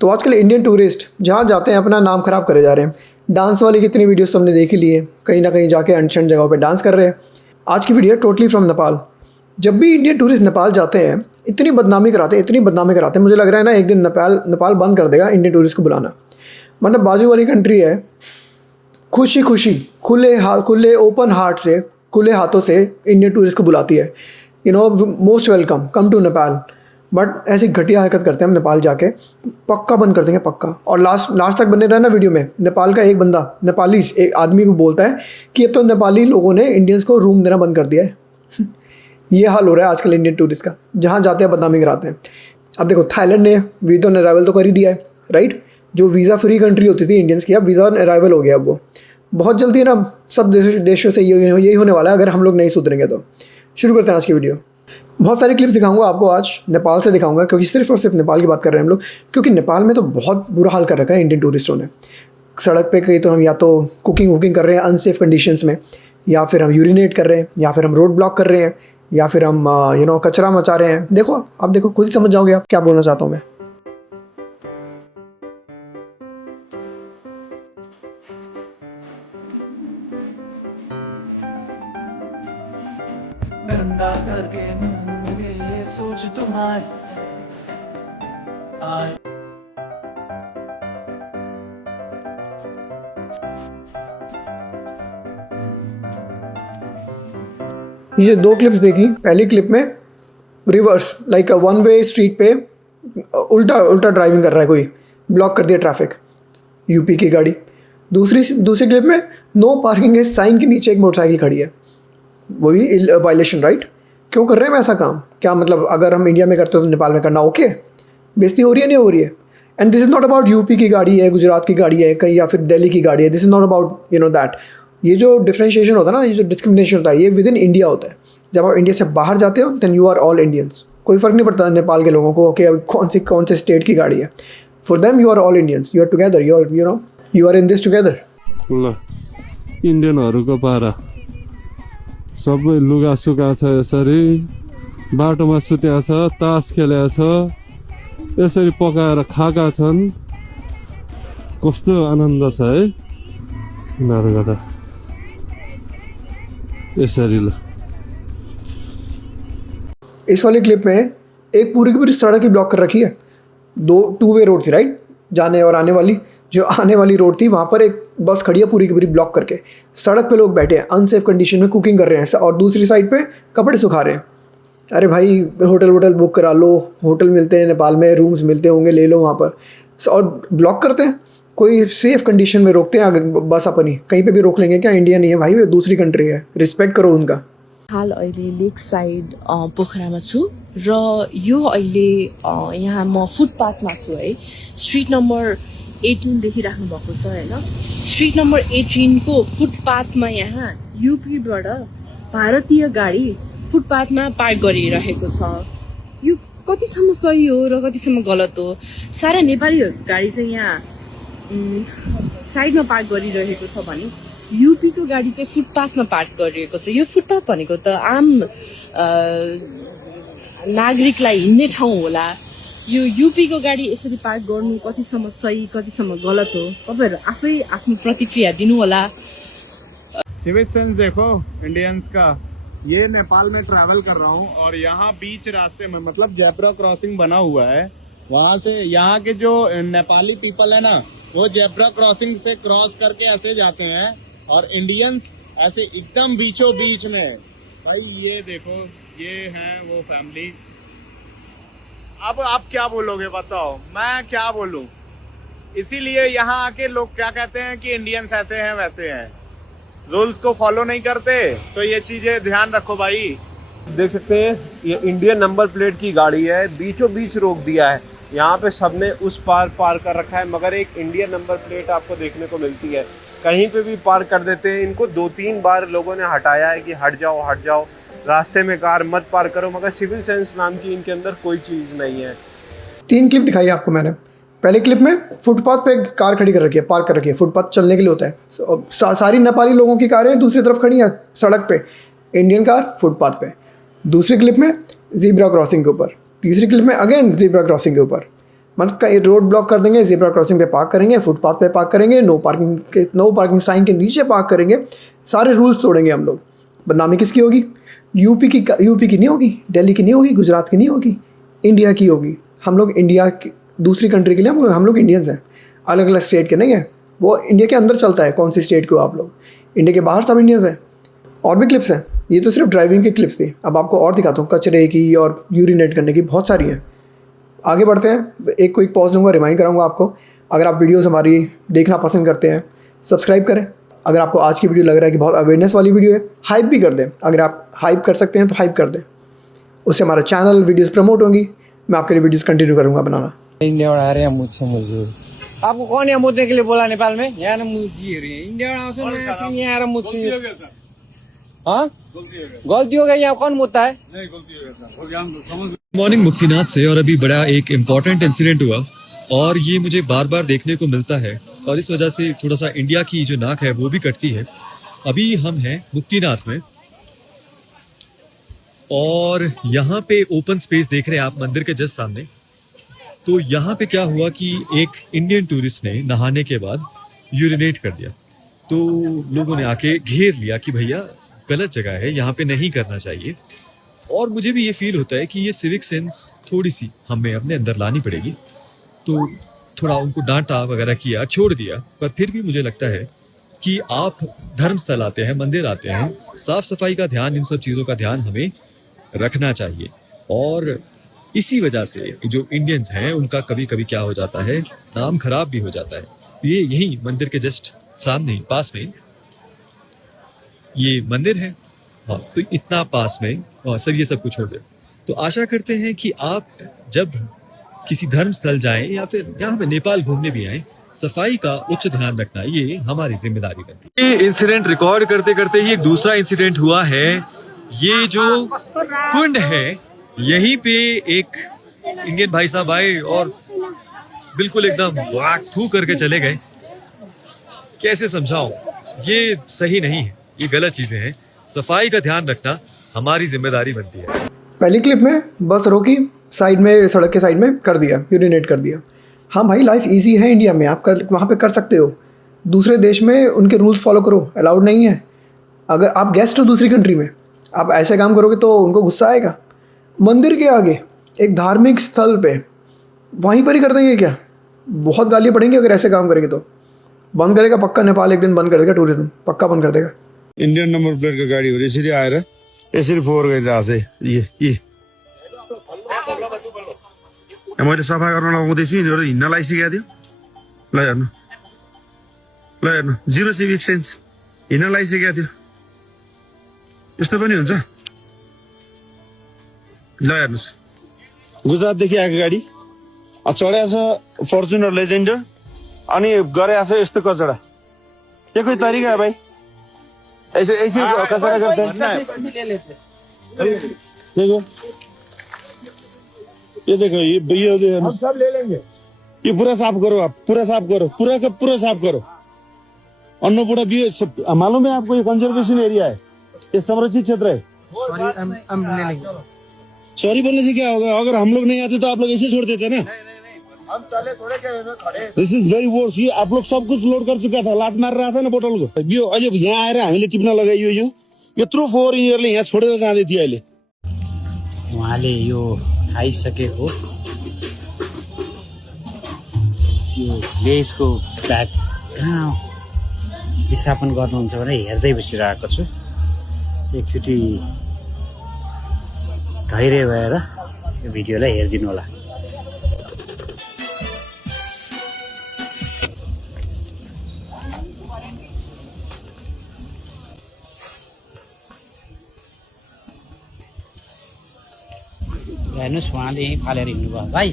तो आजकल Indian tourist जहाँ जाते हैं अपना नाम ख़राब करे जा रहे हैं। डांस वाली कितनी वीडियोस तो हमने देख ही ली है, कहीं ना कहीं जाके अनशन जगहों पे डांस कर रहे हैं। आज की वीडियो टोटली फ्रॉम नेपाल। जब भी इंडियन टूरिस्ट नेपाल जाते हैं इतनी बदनामी कराते हैं, मुझे लग रहा है ना एक दिन नेपाल बंद कर देगा इंडियन टूरिस्ट को बुलाना। मतलब बाजू वाली कंट्री है, खुशी खुशी खुले ओपन हार्ट से, खुले हाथों से इंडियन टूरिस्ट को बुलाती है, most welcome, come to Nepal. But ऐसी घटिया हरकत करते हैं हम नेपाल जाके, पक्का बंद कर देंगे पक्का। और लास्ट तक बने रहना वीडियो में। नेपाल का एक बंदा एक आदमी को बोलता है कि अब तो नेपाली लोगों ने इंडियंस को रूम देना बंद कर दिया है। ये हाल हो रहा है आजकल इंडियन टूरिस्ट का, जहाँ जाते हैं बदनामी कराते हैं। अब देखो थाईलैंड ने वीज़ा ऑन अराइवल तो कर ही दिया है, राइट। जो वीज़ा फ्री कंट्री होती थी इंडियंस की, अब वीज़ा ऑन अराइवल हो गया। अब वो बहुत जल्दी है ना, सब देशों से यही होने वाला है अगर हम लोग नहीं सुधरेंगे तो। शुरू करते हैं आज की वीडियो। बहुत सारे क्लिप्स दिखाऊंगा आपको, आज नेपाल से दिखाऊंगा, क्योंकि सिर्फ और सिर्फ नेपाल की बात कर रहे हैं हम लोग। क्योंकि नेपाल में तो बहुत बुरा हाल कर रखा है इंडियन टूरिस्टों ने। सड़क पे कहीं तो हम या तो कुकिंग वुकिंग कर रहे हैं अनसेफ कंडीशंस में, या फिर हम यूरिनेट कर रहे हैं, या फिर हम रोड ब्लॉक कर रहे हैं, या फिर हम कचरा मचा रहे हैं। देखो आप देखो, खुद ही समझ जाओगे आप क्या बोलना चाहता हूँ मैं। गंदा करके ये सोच तुम्हारी ये दो क्लिप्स देखी। पहली क्लिप में reverse like one way street पे उल्टा ड्राइविंग कर रहा है कोई, ब्लॉक कर दिया ट्रैफिक, यूपी की गाड़ी। दूसरी क्लिप में नो पार्किंग है साइन के नीचे एक मोटरसाइकिल खड़ी है, वो भी वायलेशन, राइट। क्यों कर रहे हैं हम ऐसा काम? क्या मतलब अगर हम इंडिया में करते हो तो नेपाल में करना ओके? बेइज्जती हो रही है, नहीं हो रही है? And this is not about UP की गाड़ी है, गुजरात की गाड़ी है कहीं, या फिर दिल्ली की गाड़ी है। This is not about that. ये जो डिफ्रेंशिएशन होता है ना, ये जो डिस्क्रिमिनेशन होता है, ये विद इन इंडिया होता है। जब आप इंडिया से बाहर जाते हो then you are all Indians. कोई फ़र्क नहीं पड़ता नेपाल के लोगों को कि कौन से स्टेट की गाड़ी है। For them you are all Indians, you are together, you are in this together. ल इन्डियनहरूको पारा सबै लुगा सुका छ, यसरी बाटोमा सुत्या छ, तास खेलेको छ, यसरी पकाएर खाएका छन्। कस्तो आनन्द छ है यिनीहरूको त। यसरी ल इस वाली क्लिप में एक पूरी की पूरी सड़क ही ब्लॉक कर रखी है। टू वे रोड थी, राइट, जाने और आने वाली। जो आने वाली रोड थी वहाँ पर एक बस खड़ी है पूरी की पूरी ब्लॉक करके। सड़क पे लोग बैठे हैं अनसेफ कंडीशन में, कुकिंग कर रहे हैं, और दूसरी साइड पे कपड़े सुखा रहे हैं। अरे भाई होटल बुक करा लो, होटल मिलते हैं नेपाल में, रूम्स मिलते होंगे, ले लो वहाँ पर। और ब्लॉक करते हैं, कोई सेफ कंडीशन में रोकते हैं बस अपनी। कहीं पे भी रोक लेंगे क्या? इंडिया नहीं है भाई, वो दूसरी कंट्री है, रिस्पेक्ट करो उनका। हाल अहिले लेक साइड पोखरामा छु र यो अहिले यहाँ म फुटपाथमा छु है। स्ट्रिट नम्बर 18 देखिराख्नु भएको छ हैन। स्ट्रिट नम्बर 18 को फुटपाथमा यहाँ यूपीबाट भारतीय गाडी फुटपाथमा पार्क गरिरहेको छ। यो कतिसम्म सही हो र कतिसम्म गलत हो? सारा नेपाली गाडी चाहिँ यहाँ साइडमा पार्क गरिरहेको छ भने यूपी को गाडी चाहिँ फुटपाथमा पार्क गरिरहेको छ। यो फुटपाथ भनेको त आम नागरिकलाई हिँड्ने ठाउँ होला। यो यूपी को गाडी यसरी पार्क गर्नु कतिसम्म सही कतिसम्म गलत हो? तपाईहरु आफै आफ्नो प्रतिक्रिया दिनु होला। सिविक सेंस देखो इंडियंस का। ये नेपाल में ट्रैवल कर रहा हूँ और यहाँ बीच रास्ते में मतलब जेब्रा क्रॉसिंग बना हुआ है, वहाँ से यहाँ के जो नेपाली पीपल है ना, वो जेब्रा क्रॉसिंग से क्रॉस करके ऐसे जाते हैं और इंडियंस ऐसे एकदम बीचों बीच में। भाई ये देखो, ये है वो फैमिली। अब आप क्या बोलोगे बताओ, मैं क्या बोलूं? इसीलिए यहाँ आके लोग क्या कहते हैं कि इंडियंस ऐसे हैं वैसे हैं, रूल्स को फॉलो नहीं करते। तो ये चीजें ध्यान रखो भाई। देख सकते हैं ये इंडियन नंबर प्लेट की गाड़ी है, बीचों बीच रोक दिया है। यहाँ पे सबने उस पार कर रखा है, मगर एक इंडियन नंबर प्लेट आपको देखने को मिलती है। कहीं पे भी पार कर देते हैं। इनको 2-3 बार लोगों ने हटाया है कि हट जाओ, रास्ते में कार मत पार करो, मगर सिविल सेंस नाम की इनके अंदर कोई चीज़ नहीं है। 3 क्लिप दिखाई आपको मैंने। पहले क्लिप में फुटपाथ पे कार खड़ी कर रखी है, पार्क कर रखी है। फुटपाथ चलने के लिए होता है। सारी नेपाली लोगों की कारें दूसरी तरफ खड़ी हैं सड़क पे, इंडियन कार फुटपाथ पे। दूसरी क्लिप में ज़ीब्रा क्रॉसिंग के ऊपर, तीसरी क्लिप में अगेन ज़ीब्रा क्रॉसिंग के ऊपर। मतलब कहीं रोड ब्लॉक कर देंगे, ज़ेब्रा क्रॉसिंग पे पार्क करेंगे, फुटपाथ पे पार्क करेंगे, नो पार्किंग साइन के नीचे पार्क करेंगे, सारे रूल्स तोड़ेंगे हम लोग। बदनामी किसकी होगी? यूपी की नहीं होगी, दिल्ली की नहीं होगी, गुजरात की नहीं होगी, इंडिया की होगी। हम लोग इंडिया की दूसरी कंट्री के लिए हम लोग इंडियंस हैं, अलग अलग स्टेट के नहीं हैं। वो इंडिया के अंदर चलता है, कौन सी स्टेट के हो आप लोग, इंडिया के बाहर सब इंडियंस हैं। और भी क्लिप्स हैं, ये तो सिर्फ ड्राइविंग की क्लिप्स थी। अब आपको और दिखाता हूँ, कचरे की और यूरिनेट करने की बहुत सारी हैं। आगे बढ़ते हैं, एक क्विक पॉज लूँगा, रिमाइंड कराऊंगा आपको, अगर आप वीडियोस हमारी देखना पसंद करते हैं सब्सक्राइब करें। अगर आपको आज की वीडियो लग रहा है कि बहुत अवेयरनेस वाली वीडियो है, हाइप भी कर दें। अगर आप हाइप कर सकते हैं तो हाइप कर दें, उससे हमारा चैनल वीडियोस प्रमोट होंगी, मैं आपके लिए वीडियोस कंटिन्यू करूँगा बनाना। इंडिया आ रहे हैं मुझसे मजदूर। आपको कौन यहाँ मुद्दे के लिए बोला नेपाल में? यहाँ मुझी इंडिया आउँछ यहाँ आएर मुझ्छु। हाँ गलती हो गई, यहाँ कौन मुद्दा है? मॉर्निंग मुक्तिनाथ से, और अभी बड़ा एक इम्पोर्टेंट इंसिडेंट हुआ और ये मुझे बार बार देखने को मिलता है और इस वजह से थोड़ा सा इंडिया की जो नाक है वो भी कटती है। अभी हम हैं मुक्तिनाथ में और यहाँ पे ओपन स्पेस देख रहे हैं आप मंदिर के जस्ट सामने। तो यहाँ पे क्या हुआ कि एक इंडियन टूरिस्ट ने नहाने के बाद यूरिनेट कर दिया, तो लोगों ने आके घेर लिया कि भैया गलत जगह है, यहाँ पे नहीं करना चाहिए। और मुझे भी ये फील होता है कि ये सिविक सेंस थोड़ी सी हमें अपने अंदर लानी पड़ेगी। तो थोड़ा उनको डांटा वगैरह किया, छोड़ दिया, पर फिर भी मुझे लगता है कि आप धर्मस्थल आते हैं, मंदिर आते हैं, साफ सफाई का ध्यान, इन सब चीज़ों का ध्यान हमें रखना चाहिए। और इसी वजह से जो इंडियंस हैं उनका कभी कभी क्या हो जाता है, नाम खराब भी हो जाता है। ये यही मंदिर के जस्ट सामने पास में ये मंदिर है। हाँ, तो इतना पास में और सब ये सब कुछ हो गया। तो आशा करते हैं कि आप जब किसी धर्म स्थल जाएं या फिर यहाँ पे नेपाल घूमने भी आए, सफाई का उच्च ध्यान रखना ये हमारी जिम्मेदारी बनती है। ये इंसिडेंट रिकॉर्ड करते करते ही एक दूसरा इंसिडेंट हुआ है। ये जो कुंड है यहीं पे एक इंडियन भाई साहब आए और बिल्कुल एकदम थू करके चले गए। कैसे समझाऊं, ये सही नहीं है, ये गलत चीजें हैं। सफाई का ध्यान रखना हमारी जिम्मेदारी बनती है। पहली क्लिप में बस रोकी, साइड में, सड़क के साइड में कर दिया, यूरिनेट कर दिया। हाँ भाई, लाइफ इजी है इंडिया में, आप कर वहाँ पे कर सकते हो। दूसरे देश में उनके रूल्स फॉलो करो, अलाउड नहीं है। अगर आप गेस्ट हो दूसरी कंट्री में, आप ऐसे काम करोगे तो उनको गुस्सा आएगा। मंदिर के आगे एक धार्मिक स्थल पे वहीं पर ही कर देंगे क्या? बहुत गालियाँ पड़ेंगी अगर ऐसे काम करेंगे तो। बंद करेगा पक्का, नेपाल एक दिन बंद कर देगा, टूरिज्म पक्का बंद कर देगा। इंडियन नंबर प्लेट का गाड़ी हो यसरी आएर यसरी फोहोर गरिरहेको छ। मैले सफा गर्न लगाउँदैछु, यिनीहरू हिँड्न लागिसकेको थियो। ल हेर्नु जिरो सिभिक सेन्स, हिँड्न लागिसकेको थियो। यस्तो पनि हुन्छ? ल हेर्नुहोस्, गुजरातदेखि आएको गाडी चढाएको छ फर्चुनर लेजेन्डर, अनि गरेको छ यस्तो कचडा। ये कोई तरीका है भाई? ऐसे ऐसे कचरा करते हैं। देखो ये देखो, ये हम सब ले लेंगे। ये पूरा साफ करो, आप पूरा साफ करो, पूरा का पूरा साफ करो। अन्नपूर्णा भी मालूम है आपको, ये कंजर्वेशन एरिया है, ये संरक्षित क्षेत्र है। सॉरी बोलने से क्या होगा? अगर हम लोग नहीं आते तो आप लोग ऐसे छोड़ देते ना। हम चले थोड़े खड़े। This is very worse. ये आप लोग सब कुछ लोड कर चुका था, लात मार रहा था ना बोतल को। यो अहिले यहाँ आएर हामीले टिप्न लगाइयो। यो यत्रो फोहोर यिनीहरूले यहाँ छोडेर जाँदै थियो। अहिले उहाँले यो खाइसकेको त्यो लेसको ब्याग कहाँ विस्थापन गर्नुहुन्छ भने हेर्दै बसिरहेको छु। एकचोटि धैर्य भएर यो भिडियोलाई हेरिदिनु होला। हेर्नुहोस्, उहाँले यहीँ फालेर हिँड्नुभयो। भाइ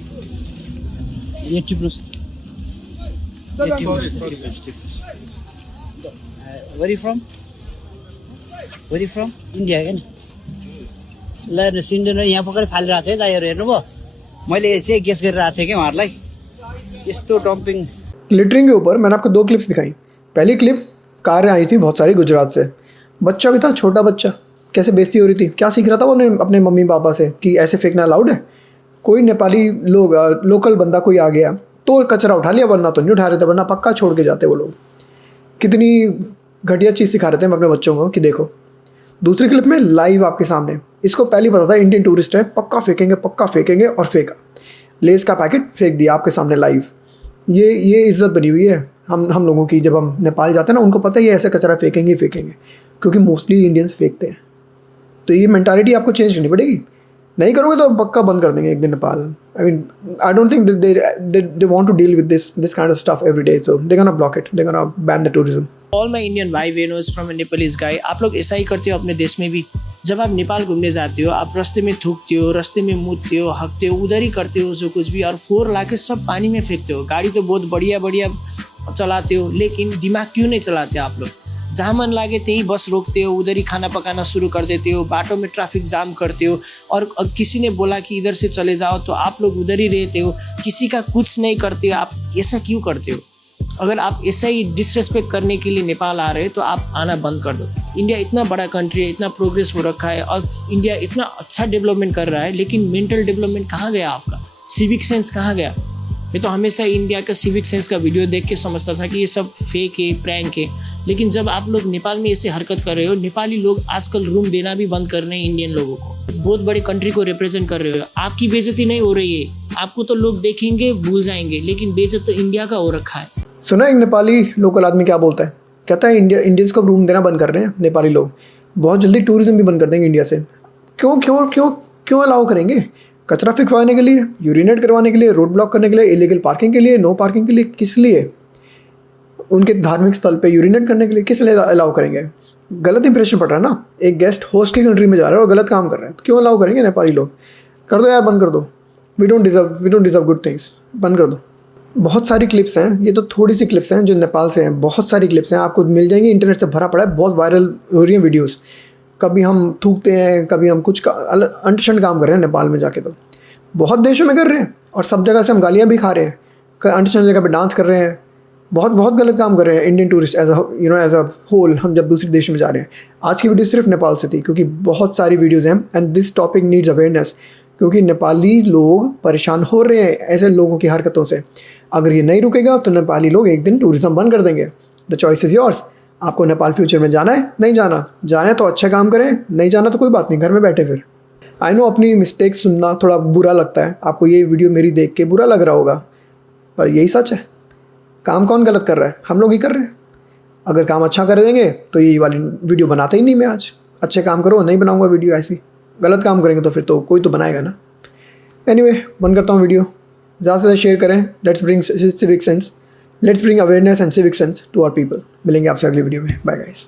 यो टिप्नुहोस्। वेरी फ्रम इन्डिया क्या नि? ल हेर्नुहोस्, इन्डियन यहाँ पक्कै फालिरहेको थियो दाइहरू, हेर्नुभयो? मैले चाहिँ गेस गरिरहेको थिएँ क्या उहाँहरूलाई, यस्तो डम्पिङ। लिटरिंग के ऊपर मैंने आपको 2 क्लिप्स दिखाई। पहली क्लिप कार आई थी बहुत सारी गुजरात से, बच्चा भी था, छोटा बच्चा, कैसे बेइज्जती हो रही थी। क्या सीख रहा था वो अपने मम्मी पापा से कि ऐसे फेंकना अलाउड है। कोई नेपाली लोग लोकल बंदा कोई आ गया तो कचरा उठा लिया, वरना तो नहीं उठा रहे थे, वरना पक्का छोड़ के जाते वो लोग। कितनी घटिया चीज़ सिखा रहे थे हम अपने बच्चों को कि देखो। दूसरी क्लिप में लाइव आपके सामने, इसको पहले पता था इंडियन टूरिस्ट है, पक्का फेंकेंगे और फेंका, लेस का पैकेट फेंक दिया आपके सामने लाइव। ये इज्जत बनी हुई है हम लोगों की। जब हम नेपाल जाते हैं ना, उनको पता है ये ऐसे कचरा फेंकेंगे क्योंकि मोस्टली इंडियंस फेंकते हैं। तो ये मेंटालिटी आपको चेंज करनी पड़ेगी, नहीं करोगे तो पक्का बंद कर देंगे एक दिन Nepal. I mean I don't think they want to deal with this kind of stuff every day, so they gonna block it, they gonna ban the tourism. All my Indian भाई बहनों फ्रॉम ए नेपालीज गाय, आप लोग ऐसा ही करते हो अपने देश में भी। जब आप नेपाल घूमने जाते हो, आप रास्ते में थूकते हो, रास्ते में मुतते हो, हकते हो, उधर ही करते हो जो कुछ भी, और 4 लाके सब पानी में फेंकते हो। गाड़ी तो बहुत बढ़िया चलाते हो, लेकिन दिमाग क्यों नहीं चलाते आप लोग? जहाँ मन लागे त्यही बस रोकते हो, उधर ही खाना पकाना शुरू कर देते हो, बाटों में ट्रैफिक जाम करते हो, और किसी ने बोला कि इधर से चले जाओ तो आप लोग उधर ही रहते हो, किसी का कुछ नहीं करते हो। आप ऐसा क्यों करते हो? अगर आप ऐसा ही डिसरेस्पेक्ट करने के लिए नेपाल आ रहे हो तो आप आना बंद कर दो। इंडिया इतना बड़ा कंट्री है, इतना प्रोग्रेस हो रखा है, और इंडिया इतना अच्छा डेवलपमेंट कर रहा है, लेकिन मेंटल डेवलपमेंट कहाँ गया आपका? सिविक सेंस कहाँ गया? मैं तो हमेशा इंडिया का सिविक सेंस का वीडियो देख के समझता था कि ये सब फेक है, प्रैंक है, लेकिन जब आप लोग नेपाल में ऐसे हरकत कर रहे हो, नेपाली लोग आजकल रूम देना भी बंद कर रहे हैं इंडियन लोगों को। बहुत बड़े कंट्री को रिप्रेजेंट कर रहे हो, आपकी बेइज्जती नहीं हो रही है, आपको तो लोग देखेंगे भूल जाएंगे, लेकिन बेइज्जत तो इंडिया का हो रखा है। सुना एक नेपाली लोकल आदमी क्या बोलता है, कहता है इंडियंस को रूम देना बंद कर रहे हैं नेपाली लोग, बहुत जल्दी टूरिज्म भी बंद कर देंगे इंडिया से। क्यों अलाउ करेंगे? कचरा फेंकवाने के लिए, यूरिनेट करवाने के लिए, रोड ब्लॉक करने के लिए, इलीगल पार्किंग के लिए, नो पार्किंग के लिए, किस लिए? उनके धार्मिक स्थल पे यूरिनेट करने के लिए किस लिए अलाउ करेंगे? गलत इंप्रेशन पड़ रहा है ना, एक गेस्ट होस्ट की कंट्री में जा रहा है और गलत काम कर रहा है, तो क्यों अलाउ करेंगे नेपाली लोग? कर दो यार, बंद कर दो। We don't deserve good things, बंद कर दो। बहुत सारी क्लिप्स हैं, ये तो थोड़ी सी क्लिप्स हैं जो नेपाल से हैं, बहुत सारी क्लिप्स हैं, आपको मिल जाएंगी, इंटरनेट से भरा पड़ा है, बहुत वायरल हो रही हैं वीडियोस। कभी हम थूकते हैं, कभी हम कुछ अनशन काम कर रहे हैं नेपाल में जाके, तो बहुत देशों में कर रहे हैं, और सब जगह से हम गालियाँ भी खा रहे हैं, अनशन जगह पे डांस कर रहे हैं, बहुत गलत काम कर रहे हैं Indian tourist as a whole. हम जब दूसरे देशों में जा रहे हैं, आज की वीडियो सिर्फ नेपाल से थी, क्योंकि बहुत सारी वीडियोज़ हैं and this topic needs awareness, क्योंकि नेपाली लोग परेशान हो रहे हैं ऐसे लोगों की हरकतों से। अगर ये नहीं रुकेगा तो नेपाली लोग एक दिन टूरिज्म बंद कर देंगे। The choice is yours. आपको नेपाल फ्यूचर में जाना है, नहीं जाना, जाना है तो अच्छा काम करें, नहीं जाना तो कोई बात नहीं, घर में बैठे फिर। आई नो अपनी मिस्टेक्स सुनना थोड़ा बुरा लगता है, आपको ये वीडियो मेरी देख के बुरा लग रहा होगा, पर यही सच है। काम कौन गलत कर रहा है? हम लोग ही कर रहे हैं। अगर काम अच्छा कर देंगे तो ये वाली वीडियो बनाता ही नहीं मैं आज। अच्छे काम करो, नहीं बनाऊंगा वीडियो ऐसी। गलत काम करेंगे तो फिर तो कोई तो बनाएगा ना। एनीवे, बंद करता हूँ वीडियो। ज़्यादा से ज़्यादा शेयर करें। Let's bring civic sense, let's bring awareness and civic sense to our people. मिलेंगे आपसे अगली वीडियो में। Bye guys.